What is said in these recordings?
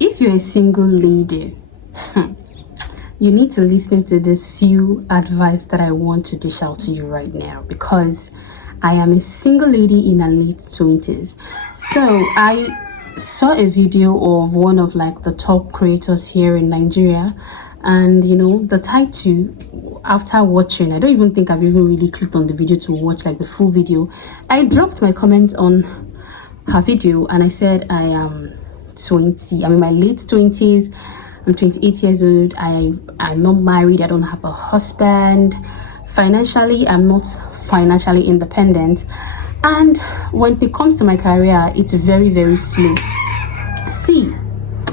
If you're a single lady, you need to listen to this few advice that I want to dish out to you right now, because I am a single lady in her late 20s. So I saw a video of one of like the top creators here in Nigeria, and you know, the title, after watching, I don't even think I've even really clicked on the video to watch like the full video. I dropped my comment on her video and I said I'm in my late 20s. I'm 28 years old. I'm not married. I don't have a husband. Financially, I'm not financially independent. And when it comes to my career, it's very, very slow. See,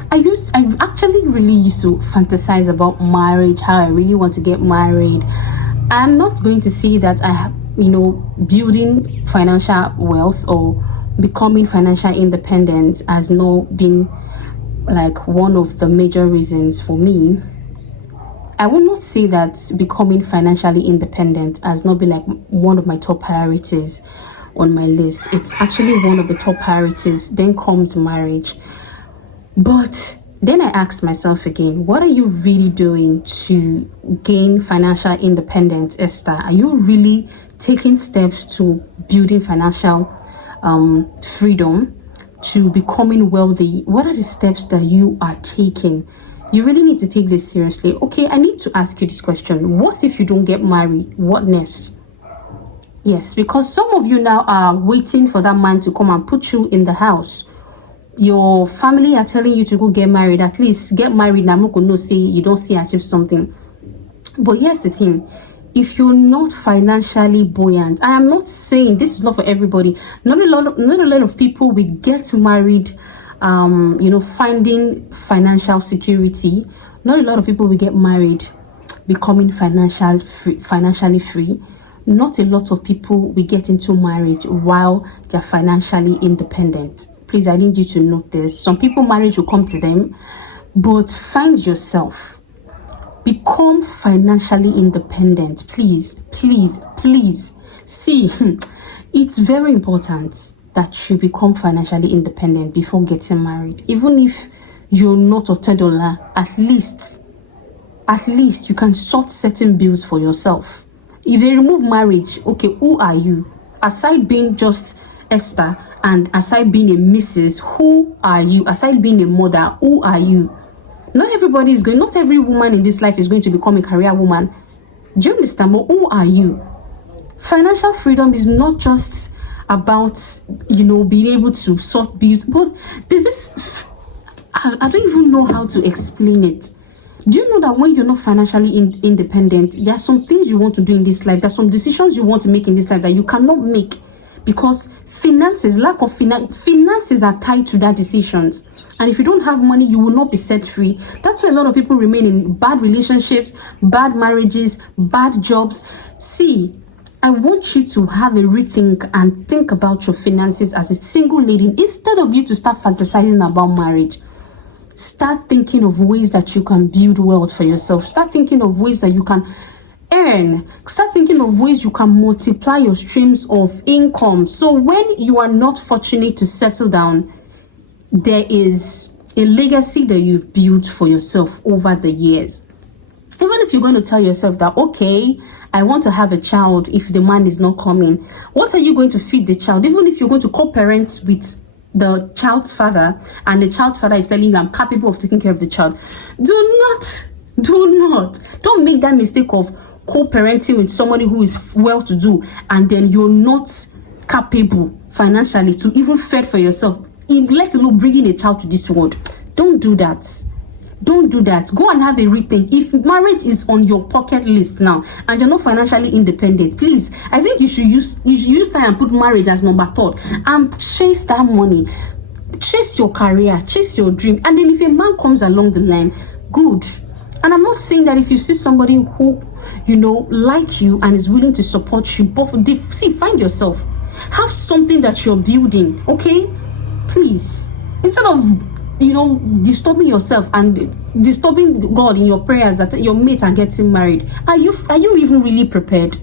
I actually really used to fantasize about marriage, how I really want to get married. I'm not going to say that I have, building financial wealth or becoming financial independence has not been like one of the major reasons for me. I will not say that becoming financially independent has not been like one of my top priorities on my list. It's actually one of the top priorities. Then comes marriage. But then I asked myself again, what are you really doing to gain financial independence, Esther? Are you really taking steps to building financial freedom, to becoming wealthy? What are the steps that you are taking? You really need to take this seriously. Okay, I need to ask you this question. What if you don't get married? What next? Yes, because some of you now are waiting for that man to come and put you in the house. Your family are telling you to go get married. At least get married. Now I'm not going to say you don't see achieve something. But here's the thing. If you're not financially buoyant, I am not saying this is not for everybody. Not a lot of people will get married, finding financial security. Not a lot of people will get married becoming financially free. Not a lot of people will get into marriage while they're financially independent. Please, I need you to note this. Some people, marriage will come to them, but find yourself. Become financially independent. Please, please, please. See, it's very important that you become financially independent before getting married. Even if you're not a $10, at least you can sort certain bills for yourself. If they remove marriage, okay, who are you? Aside being just Esther and aside being a Mrs., who are you? Aside being a mother, who are you? Not every woman in this life is going to become a career woman. Do you understand? But who are you? Financial freedom is not just about, being able to sort bills, but I don't even know how to explain it. Do you know that when you're not financially independent, there are some things you want to do in this life, there are some decisions you want to make in this life that you cannot make because lack of finances are tied to that decisions. And if you don't have money, you will not be set free. That's why a lot of people remain in bad relationships, bad marriages, bad jobs. See, I want you to have a rethink and think about your finances as a single lady. Instead of you to start fantasizing about marriage, start thinking of ways that you can build wealth for yourself. Start thinking of ways that you can earn. Start thinking of ways you can multiply your streams of income. So when you are not fortunate to settle down, there is a legacy that you've built for yourself over the years. Even if you're going to tell yourself that, okay, I want to have a child if the man is not coming, what are you going to feed the child? Even if you're going to co-parent with the child's father and the child's father is telling you, I'm capable of taking care of the child, don't make that mistake of co-parenting with somebody who is well-to-do and then you're not capable financially to even fend for yourself, let alone bringing a child to this world. Don't do that. Don't do that. Go and have a rethink. If marriage is on your pocket list now and you're not financially independent, please, I think you should use time and put marriage as number third and chase that money, chase your career, chase your dream. And then if a man comes along the line, good. And I'm not saying that if you see somebody who like you and is willing to support you, but find yourself, have something that you're building, okay? Please, instead of disturbing yourself and disturbing God in your prayers that your mates are getting married, are you even really prepared?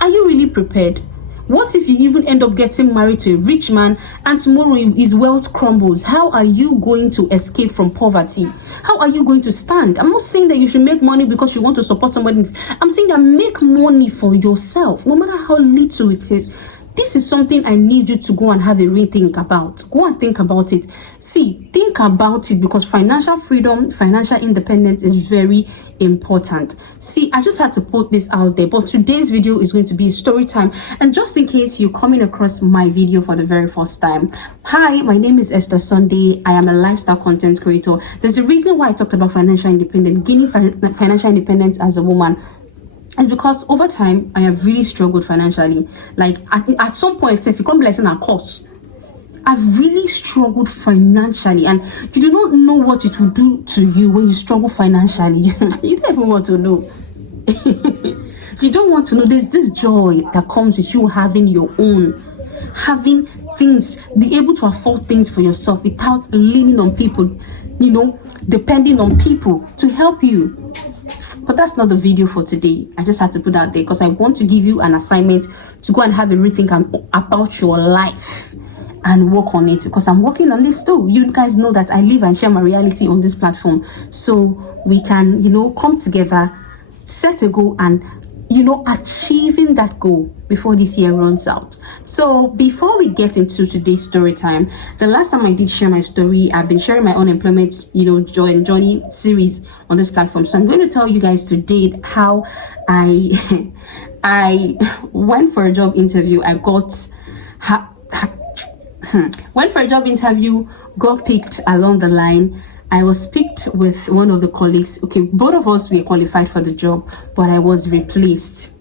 Are you really prepared? What if you even end up getting married to a rich man and tomorrow his wealth crumbles? How are you going to escape from poverty? How are you going to stand? I'm not saying that you should make money because you want to support somebody. I'm saying that make money for yourself, no matter how little it is. This is something I need you to go and have a rethink about. Go and think about it. See, think about it, because financial freedom, financial independence is very important. See, I just had to put this out there, but today's video is going to be a story time. And just in case you're coming across my video for the very first time, hi, my name is Esther Sunday. I am a lifestyle content creator. There's a reason why I talked about financial independence, gaining financial independence as a woman. It's because over time I have really struggled financially. Like at some point, if you come like a course, I've really struggled financially, and you do not know what it will do to you when you struggle financially. You don't even want to know. You don't want to know. There's this joy that comes with you having your own, having things, be able to afford things for yourself without leaning on people, you know, depending on people to help you. But that's not the video for today. I just had to put that there because I want to give you an assignment to go and have a rethink about your life and work on it, because I'm working on this too. You guys know that I live and share my reality on this platform, so we can, you know, come together, set a goal, and, you know, achieving that goal before this year runs out. So before we get into today's story time, the last time I did share my story, I've been sharing my unemployment, you know, journey series on this platform. So I'm going to tell you guys today how I I went for a job interview. I got went for a job interview, got picked along the line. I was picked with one of the colleagues. Okay, both of us were qualified for the job, but I was replaced.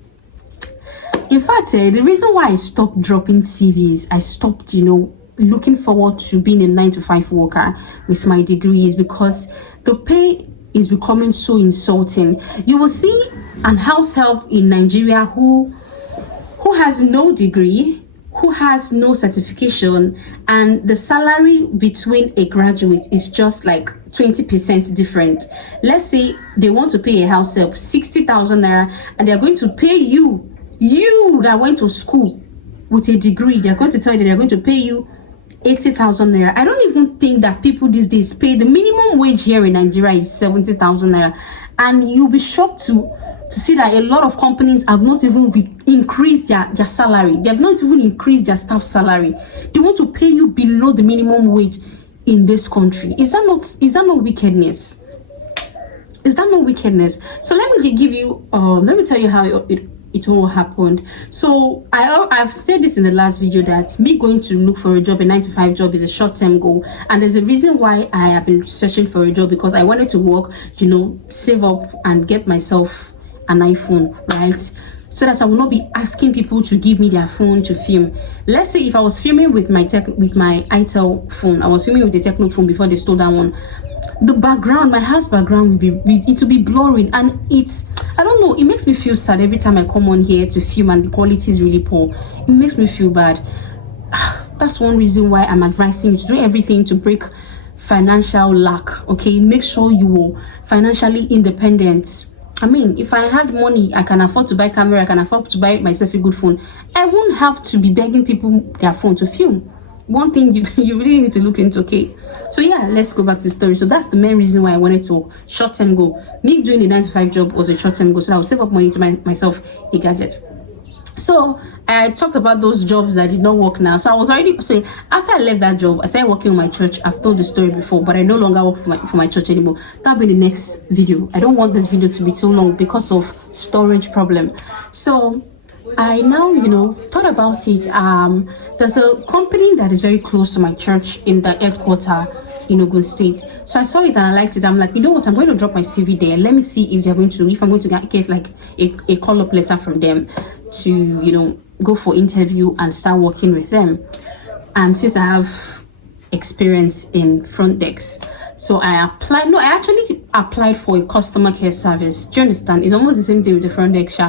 In fact, the reason why I stopped dropping CVs, I stopped, you know, looking forward to being a 9-to-5 worker with my degree, is because the pay is becoming so insulting. You will see an house help in Nigeria who has no degree, who has no certification, and the salary between a graduate is just like 20% different. Let's say they want to pay a house help 60,000 naira, and they're going to pay you that went to school with a degree, they're going to tell you that they're going to pay you 80,000 naira. I don't even think that people these days pay. The minimum wage here in Nigeria is 70,000 naira, and you'll be shocked to see that a lot of companies have not even increased their salary. They have not even increased their staff salary. They want to pay you below the minimum wage in this country. Is that not wickedness? Is that not wickedness? So let me give you let me tell you how it all happened. So I've said this in the last video, that me going to look for a job, a 9-to-5 job, is a short-term goal, and there's a reason why I have been searching for a job, because I wanted to work, you know, save up and get myself an iPhone, right? So that I will not be asking people to give me their phone to film. Let's say if I was filming with my itel phone, I was filming with the Techno phone before they stole that one, the background, my house background will be blurring, and I don't know, it makes me feel sad every time I come on here to film and the quality is really poor. It makes me feel bad. That's one reason why I'm advising you to do everything to break financial lack. Okay, make sure you are financially independent. I mean, if I had money, I can afford to buy camera, I can afford to buy myself a good phone. I won't have to be begging people their phone to film. One thing you really need to look into, okay? So yeah, let's go back to the story. So that's the main reason why I wanted to short-term goal. Me doing the 9-to-5 job was a short-term goal, so I would save up money to myself a gadget. So I talked about those jobs that did not work now. So I was already saying, after I left that job, I started working with my church. I've told the story before, but I no longer work for my church anymore. That'll be the next video. I don't want this video to be too long because of storage problem. So I now, you know, thought about it. There's a company that is very close to my church in the headquarters in Ogun State. So I saw it and I liked it. I'm like, you know what, I'm going to drop my CV there. Let me see if I'm going to get like a call-up letter from them to, you know, go for interview and start working with them. And since I have experience in front desk, so I actually applied for a customer care service. Do you understand? It's almost the same thing with the front desk.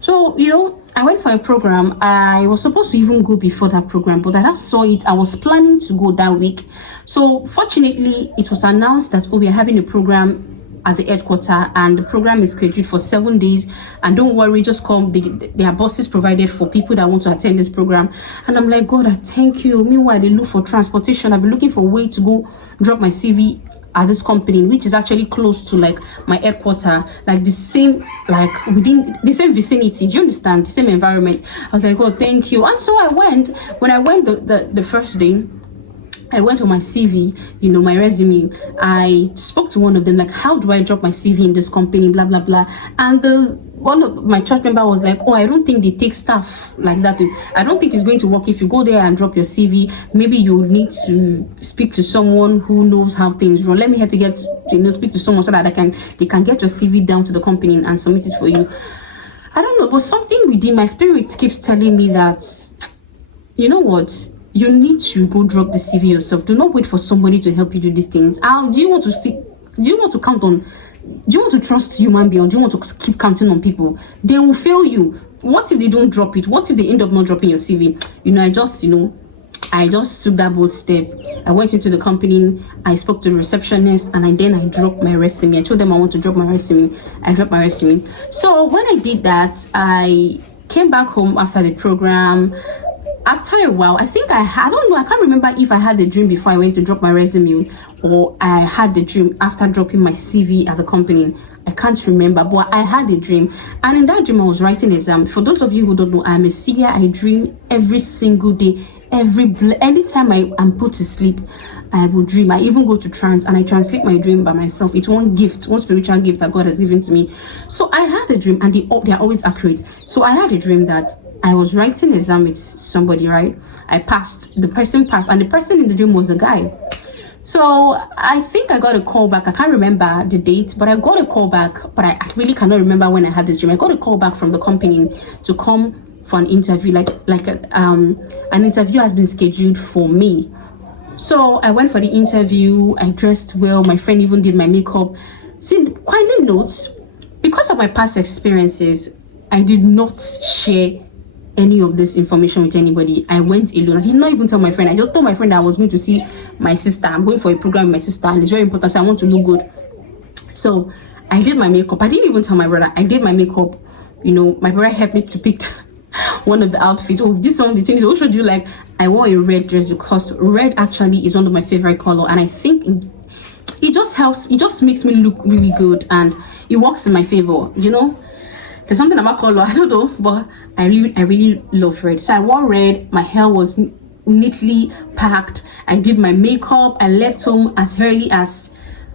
So, you know, I went for a program. I was supposed to even go before that program, but I saw it. I was planning to go that week. So fortunately, it was announced that we are having a program at the headquarters, and the program is scheduled for 7 days, and don't worry, just come. There are buses provided for people that want to attend this program. And I'm like, God, I thank you. Meanwhile, they look for transportation. I've been looking for a way to go drop my CV at this company, which is actually close to like my headquarters, like the same, like within the same vicinity. Do you understand? The same environment. I was like, God, thank you. And so I went. When I went the first day, I went on my CV, my resume. I spoke to one of them, like, how do I drop my CV in this company, blah, blah, blah. And one of my church member was like, oh, I don't think they take staff like that. I don't think it's going to work if you go there and drop your CV. Maybe you need to speak to someone who knows how things run. Let me help you get to speak to someone so that they can get your CV down to the company and submit it for you. I don't know, but something within my spirit keeps telling me that, you know what? You need to go drop the CV yourself. Do not wait for somebody to help you do these things. Do you want to trust human beings? Do you want to keep counting on people? They will fail you. What if they don't drop it? What if they end up not dropping your CV? I just took that bold step. I went into the company, I spoke to the receptionist, and then I dropped my resume. I told them I want to drop my resume. I dropped my resume. So when I did that, I came back home after the program. After a while, I think I don't know, I can't remember if I had the dream before I went to drop my resume, or I had the dream after dropping my CV at the company. I can't remember, but I had a dream. And in that dream, I was writing exam. For those of you who don't know, I'm a seer. I dream every single day. Anytime I am put to sleep, I will dream. I even go to trance and I translate my dream by myself. It's one spiritual gift that God has given to me. So I had a dream, and they're always accurate. So I had a dream that I was writing an exam with somebody, right? I passed. The person passed, and the person in the dream was a guy. So I think I got a call back. I can't remember the date, but I got a call back. But I really cannot remember when I had this dream. I got a call back from the company to come for an interview. An interview has been scheduled for me. So I went for the interview. I dressed well. My friend even did my makeup. See, kindly note, because of my past experiences, I did not share any of this information with anybody. I went alone. I did not even tell my friend. I just told my friend that I was going to see my sister. I'm going for a program with my sister, and it's very important, so I want to look good. So I did my makeup. I didn't even tell my brother. I did my makeup. My brother helped me to pick one of the outfits. Oh, this one between is also do like I wore a red dress because red actually is one of my favorite color, and I think it just helps. It just makes me look really good, and it works in my favor. There's something about color, I don't know, but I really love red. So I wore red. My hair was neatly packed. I did my makeup. I left home as early as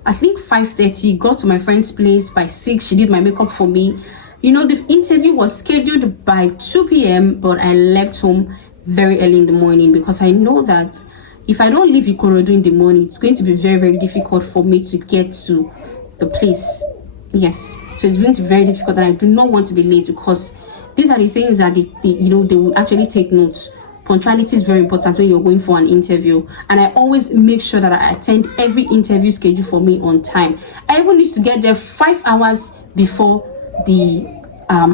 I think 5:30. Got to my friend's place by 6. She did my makeup for me. The interview was scheduled by 2 p.m. but I left home very early in the morning because I know that if I don't leave Ikorodu in the morning, it's going to be very, very difficult for me to get to the place. Yes, so it's going to be very difficult, and I do not want to be late because these are the things that they will actually take notes. Punctuality is very important when you're going for an interview, and I always make sure that I attend every interview scheduled for me on time. I even need to get there 5 hours before the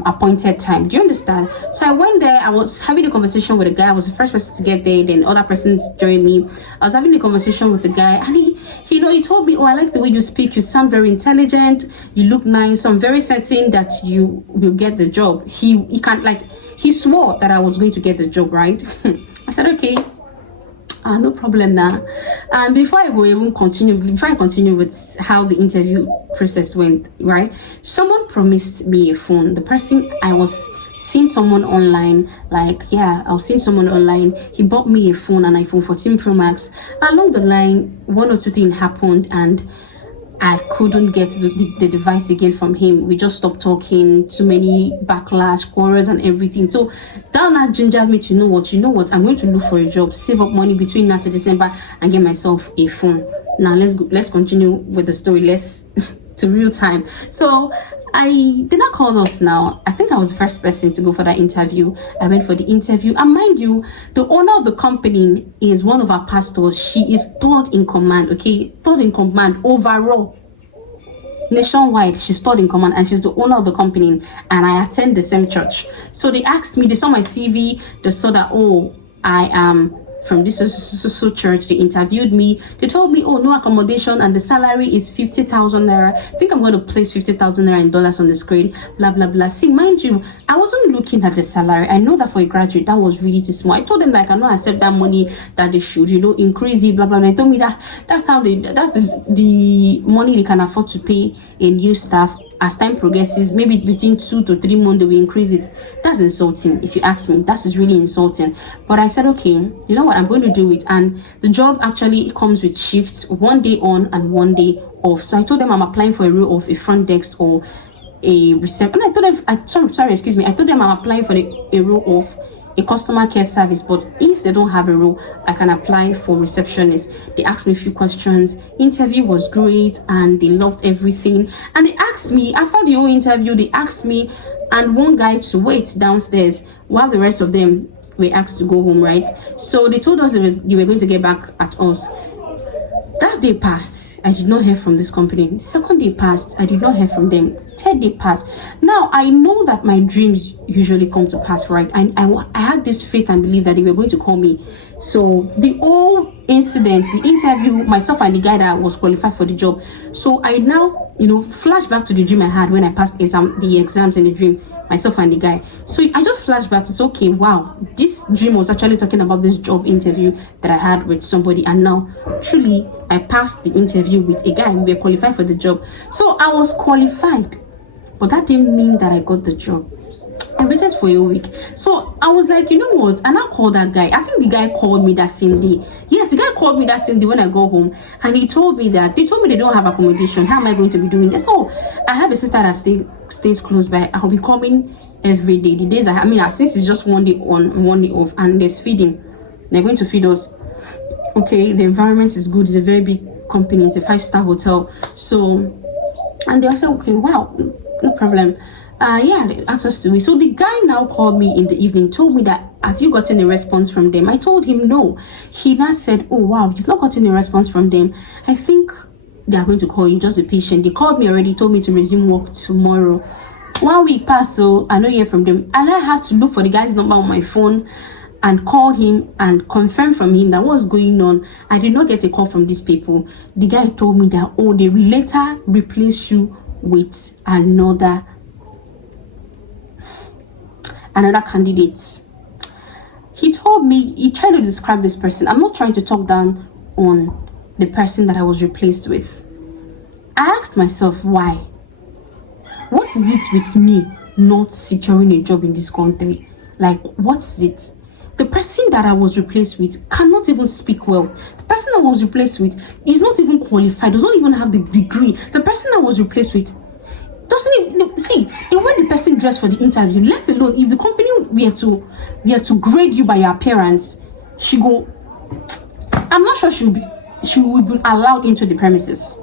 appointed time. Do you understand? So I went there. I was having a conversation with a guy. I was the first person to get there. Then other persons joined me. I was having a conversation with a guy, and he told me, "Oh, I like the way you speak. You sound very intelligent. You look nice. So I'm very certain that you will get the job." He swore that I was going to get the job, right? I said, "Okay, no problem now." And before I continue with how the interview process went, right? Someone promised me a phone. The person I was seeing someone online, he bought me a phone, an iPhone 14 Pro Max. Along the line, one or two things happened, and I couldn't get the device again from him. We just stopped talking. Too many backlash, quarrels, and everything. So that gingered me to know what. I'm going to look for a job, save up money between now to December, and get myself a phone. Now let's continue with the story. Let's to real time. So I did not call us now. I think I was the first person to go for that interview. I went for the interview, and mind you, the owner of the company is one of our pastors. She is third in command, third in command overall. Nationwide, she's third in command, and she's the owner of the company, and I attend the same church. So they asked me, they saw my CV, they saw that, from this church. They interviewed me. They told me, oh, no accommodation, and the salary is 50,000 naira. I think I'm going to place 50,000 naira in dollars on the screen. Blah blah blah. See, mind you, I wasn't looking at the salary. I know that for a graduate, that was really too small. I told them like I don't accept that money, that they should, increase it. Blah blah blah. They told me that that's the money they can afford to pay a new staff. As time progresses, maybe between 2 to 3 months, they will increase it. That's insulting, if you ask me. That is really insulting. But I said, okay, you know what, I'm going to do it. And the job actually comes with shifts, 1 day on and 1 day off. So I told them I'm applying for a role of a front desk or a reception. And I told them, I told them I'm applying for a role of a customer care service, but if they don't have a role, I can apply for receptionist. They asked me a few questions. Interview was great and they loved everything. And they asked me, after the whole interview, they asked me and one guy to wait downstairs while the rest of them were asked to go home, right? So they told us they were going to get back at us. That day passed, I did not hear from this company. Second day passed, I did not hear from them. Third day passed. Now I know that my dreams usually come to pass, right? And I had this faith and belief that they were going to call me. So the whole incident, the interview, myself and the guy that was qualified for the job. So I now, flash back to the dream I had when I passed the exams in the dream. Myself and the guy. So I just flashed back to say, okay, wow, this dream was actually talking about this job interview that I had with somebody, and now truly I passed the interview with a guy. We were qualified for the job. So I was qualified, but that didn't mean that I got the job. I waited for a week. So I was like, you know what? And I called that guy. I think the guy called me that same day. Yes, the guy called me that same day when I got home. And he told me that they told me they don't have accommodation. How am I going to be doing this? Oh, I have a sister that stays close by. I'll be coming every day. The days since it's just 1 day on, 1 day off, and there's feeding. They're going to feed us. Okay, the environment is good. It's a very big company. It's a 5-star hotel. So, and they said, okay, wow, no problem. They asked us to wait. So the guy now called me in the evening, told me that, have you gotten a response from them? I told him no. He now said, oh wow, you've not gotten a response from them. I think they are going to call you, just be patient. They called me already, told me to resume work tomorrow. 1 week passed, so I don't hear from them. And I had to look for the guy's number on my phone and call him and confirm from him that what's going on. I did not get a call from these people. The guy told me that, oh, they later replaced you with another candidate. He told me, he tried to describe this person. I'm not trying to talk down on the person that I was replaced with. I asked myself why. What is it with me not securing a job in this country? Like, what's it? The person that I was replaced with cannot even speak well. The person I was replaced with is not even qualified, does not even have the degree. The person I was replaced with doesn't even see the way the person dressed for the interview. Left alone, if the company we are to grade you by your appearance, I'm not sure she will be allowed into the premises.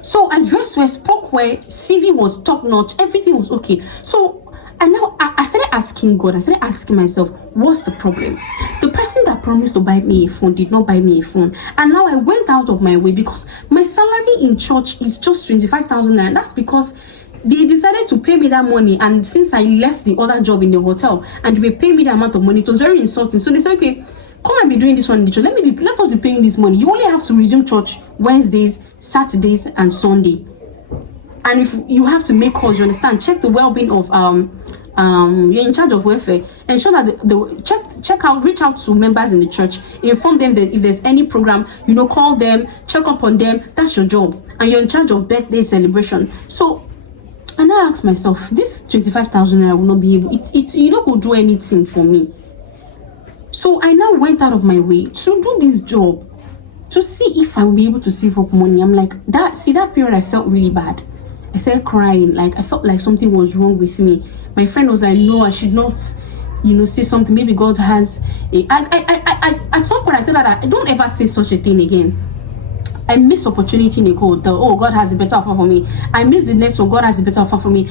So I dressed well, spoke well, CV was top notch, everything was okay. So and now I started asking God, I started asking myself, what's the problem? The person that promised to buy me a phone did not buy me a phone. And now I went out of my way because my salary in church is just 25,000 naira. That's because they decided to pay me that money. And since I left the other job in the hotel and they pay me the amount of money, it was very insulting. So they said, okay, come and be doing this one in the church. Let us be paying this money. You only have to resume church Wednesdays, Saturdays, and Sunday. And if you have to make calls, you understand, check the well-being of you're in charge of welfare, ensure that reach out to members in the church, inform them that if there's any program, call them, check up on them. That's your job, and you're in charge of birthday celebration. So, and I asked myself, this 25,000 naira will not be able. It's you don't go do anything for me. So I now went out of my way to do this job to see if I will be able to save up money. I'm like that. See, that period I felt really bad. I started crying, like I felt like something was wrong with me. My friend was like, no, I should not, say something. Maybe God has at some point I told her that I don't ever say such a thing again. I miss opportunity in a code. God has a better offer for me. I miss the next one. God has a better offer for me.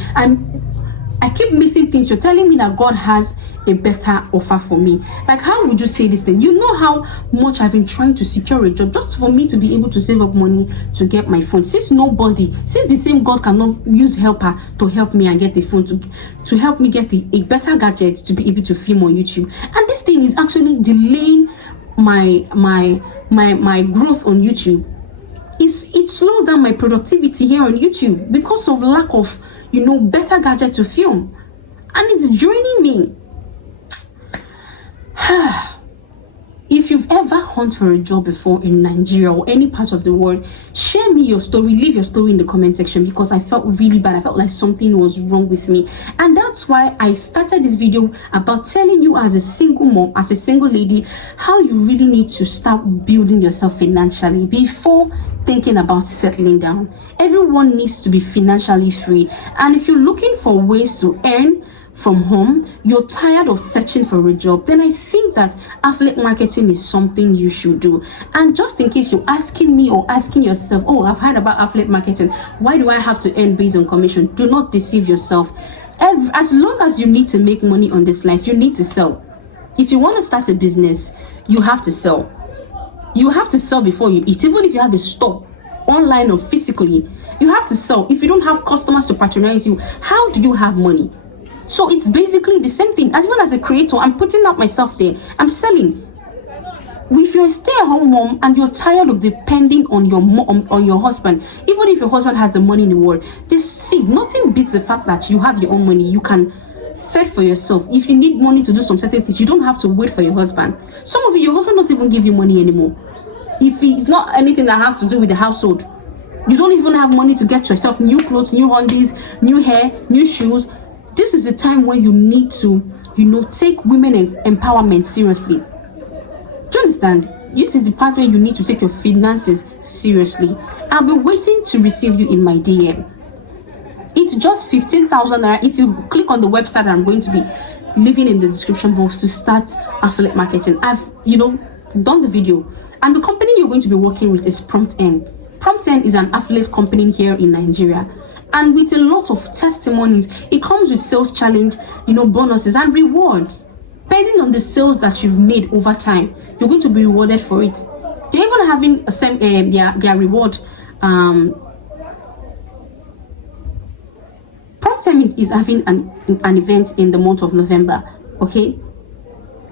I keep missing things. You're telling me that God has a better offer for me. Like, how would you say this thing? You know how much I've been trying to secure a job just for me to be able to save up money to get my phone. Since the same God cannot use helper to help me and get the phone, to help me get a better gadget to be able to film on YouTube. And this thing is actually delaying my growth on YouTube. It slows down my productivity here on YouTube because of lack of, better gadget to film, and it's draining me. If you've ever hunted for a job before in Nigeria or any part of the world, share me your story. Leave your story in the comment section, because I felt really bad. I felt like something was wrong with me, and that's why I started this video about telling you, as a single mom, as a single lady, how you really need to start building yourself financially before thinking about settling down. Everyone needs to be financially free, and if you're looking for ways to earn from home, you're tired of searching for a job, then I think that affiliate marketing is something you should do. And just in case you're asking me or asking yourself, oh, I've heard about affiliate marketing, why do I have to earn based on commission? Do not deceive yourself. As long as you need to make money on this life, you need to sell. If you want to start a business, you have to sell. You have to sell before you eat. Even if you have a store, online or physically, you have to sell. If you don't have customers to patronize you, how do you have money? So it's basically the same thing. As well as a creator, I'm putting up myself there. I'm selling. If you're a stay-at-home mom and you're tired of depending on your mom, on your husband, even if your husband has the money in the world, nothing beats the fact that you have your own money. You can fend for yourself. If you need money to do some certain things, you don't have to wait for your husband. Some of you, your husband don't even give you money anymore. If it's not anything that has to do with the household, you don't even have money to get yourself new clothes, new undies, new hair, new shoes. This is the time when you need to, take women empowerment seriously. Do you understand? This is the part where you need to take your finances seriously. I'll be waiting to receive you in my DM. It's just 15,000 naira. If you click on the website that I'm going to be leaving in the description box to start affiliate marketing, I've, done the video. And the company you're going to be working with is PromptN. PromptN is an affiliate company here in Nigeria. And with a lot of testimonies, it comes with sales challenge, bonuses and rewards. Depending on the sales that you've made over time, you're going to be rewarded for it. They're even having their reward. PromptN is having an event in the month of November, okay?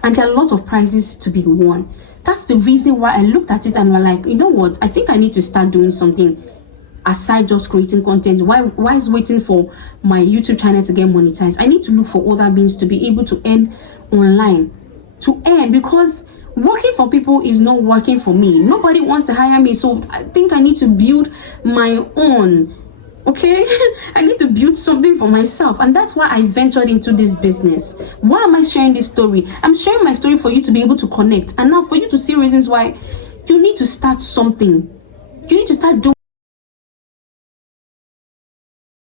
And there are a lot of prizes to be won. That's the reason why I looked at it and was like, you know what? I think I need to start doing something aside just creating content. Why is waiting for my YouTube channel to get monetized? I need to look for other means to be able to earn online. Because working for people is not working for me. Nobody wants to hire me, so I think I need to build my own. Okay, I need to build something for myself, and that's why I ventured into this business. Why am I sharing this story? I'm sharing my story for you to be able to connect, and now for you to see reasons why you need to start something. You need to start doing